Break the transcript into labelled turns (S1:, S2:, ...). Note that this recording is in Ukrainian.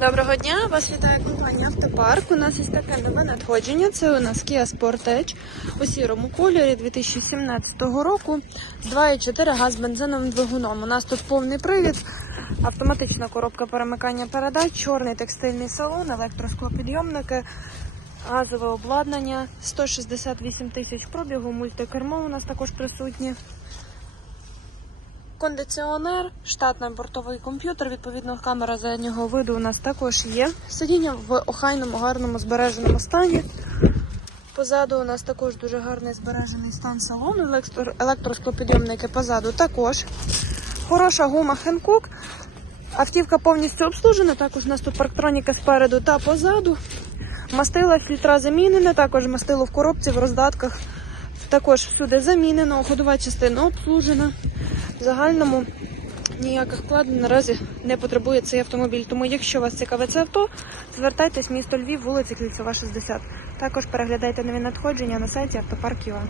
S1: Доброго дня! Вас вітає компанія Автопарк. У нас є таке нове надходження. Це у нас Kia Sportage у сірому кольорі 2017 року. 2,4 газ бензиновим двигуном. У нас тут повний привід, автоматична коробка перемикання передач, чорний текстильний салон, електросклопідйомники, газове обладнання, 168 тисяч пробігу, мультикермо у нас також присутні. Кондиціонер, штатний бортовий комп'ютер, відповідно, камера заднього виду у нас також є. Сидіння в охайному, гарному збереженому стані. Позаду у нас також дуже гарний збережений стан салону, електро- електросклопідйомники позаду також. Хороша гума Хенкук. Автівка повністю обслужена, також у нас тут парктроніка спереду та позаду. Мастила фільтра замінене, також мастило в коробці, в роздатках. Також всюди замінено, ходова частина обслужена. В загальному ніяких вкладень наразі не потребує цей автомобіль. Тому, якщо вас цікаве це авто, звертайтесь в місто Львів, вулиця Кільцева, 60. Також переглядайте нові надходження на сайті автопарк.ua.